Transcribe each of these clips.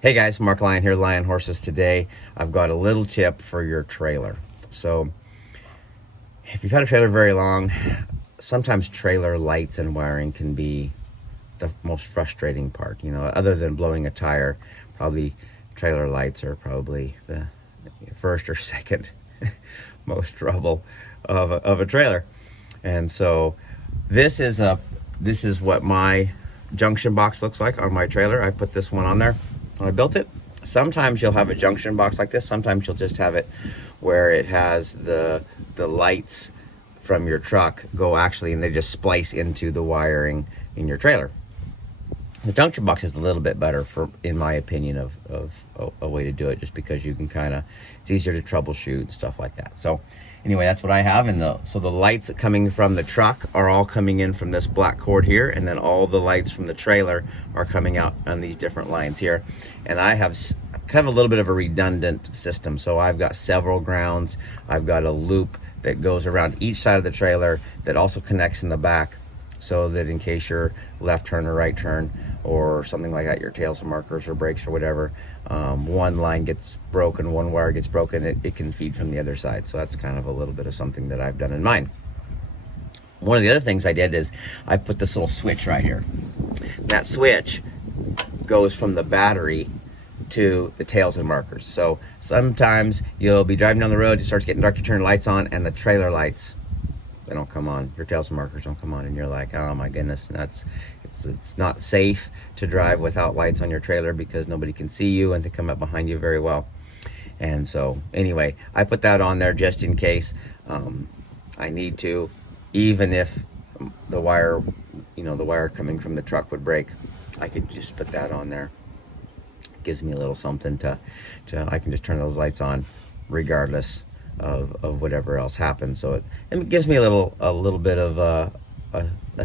Hey guys, Mark Lyon here, Lion Horses. Today I've got a little tip for your trailer. So if you've had a trailer very long, sometimes trailer lights and wiring can be the most frustrating part. You know, other than blowing a tire, probably trailer lights are probably the first or second most trouble of a trailer. And so this is what my junction box looks like on my trailer. I put this one on there when I built it. Sometimes you'll have a junction box like this. Sometimes you'll just have it where it has the lights from your truck go actually, and they just splice into the wiring in your trailer. The junction box is a little bit better, in my opinion, of a way to do it, just because you can it's easier to troubleshoot and stuff like that. So anyway, that's what I have. And so the lights coming from the truck are all coming in from this black cord here, and then all the lights from the trailer are coming out on these different lines here. And I have kind of a little bit of a redundant system. So I've got several grounds. I've got a loop that goes around each side of the trailer that also connects in the back, so that in case you're left turn or right turn or something like that, your tails and markers or brakes or whatever, one line gets broken, one wire gets broken, it can feed from the other side. So that's kind of a little bit of something that I've done in mine. One of the other things I did is I put this little switch right here. That switch goes from the battery to the tails and markers. So sometimes you'll be driving down the road, it starts getting dark, you turn the lights on, and the trailer lights, they don't come on. Your tails and markers don't come on, and you're like, oh my goodness, it's not safe to drive without lights on your trailer because nobody can see you and they come up behind you very well. And so anyway, I put that on there just in case I need to, even if the wire, the wire coming from the truck would break, I could just put that on there. It gives me a little something to I can just turn those lights on regardless of whatever else happens. So it gives me a little bit of a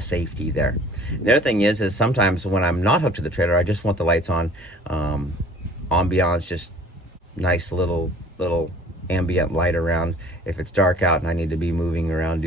safety there. The other thing is sometimes when I'm not hooked to the trailer, I just want the lights on, ambiance, just nice little ambient light around. If it's dark out and I need to be moving around,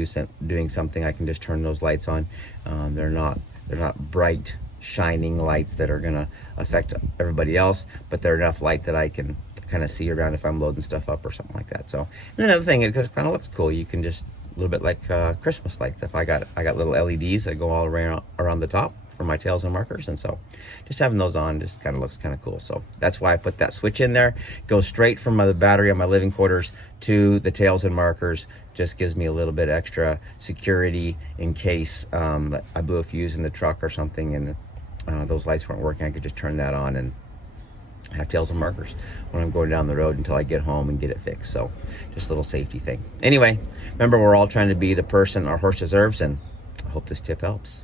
doing something, I can just turn those lights on. They're not bright shining lights that are gonna affect everybody else, but they're enough light that I can kind of see around if I'm loading stuff up or something like that. So another thing, it kind of looks cool. You can just a little bit like Christmas lights. If I got little LEDs that go all around the top for my tails and markers, and so just having those on just kind of looks kind of cool. So that's why I put that switch in there. Goes straight from the battery on my living quarters to the tails and markers. Just gives me a little bit extra security in case I blew a fuse in the truck or something and those lights weren't working. I could just turn that on and have tails and markers when I'm going down the road until I get home and get it fixed. So just a little safety thing. Anyway, remember, we're all trying to be the person our horse deserves, and I hope this tip helps.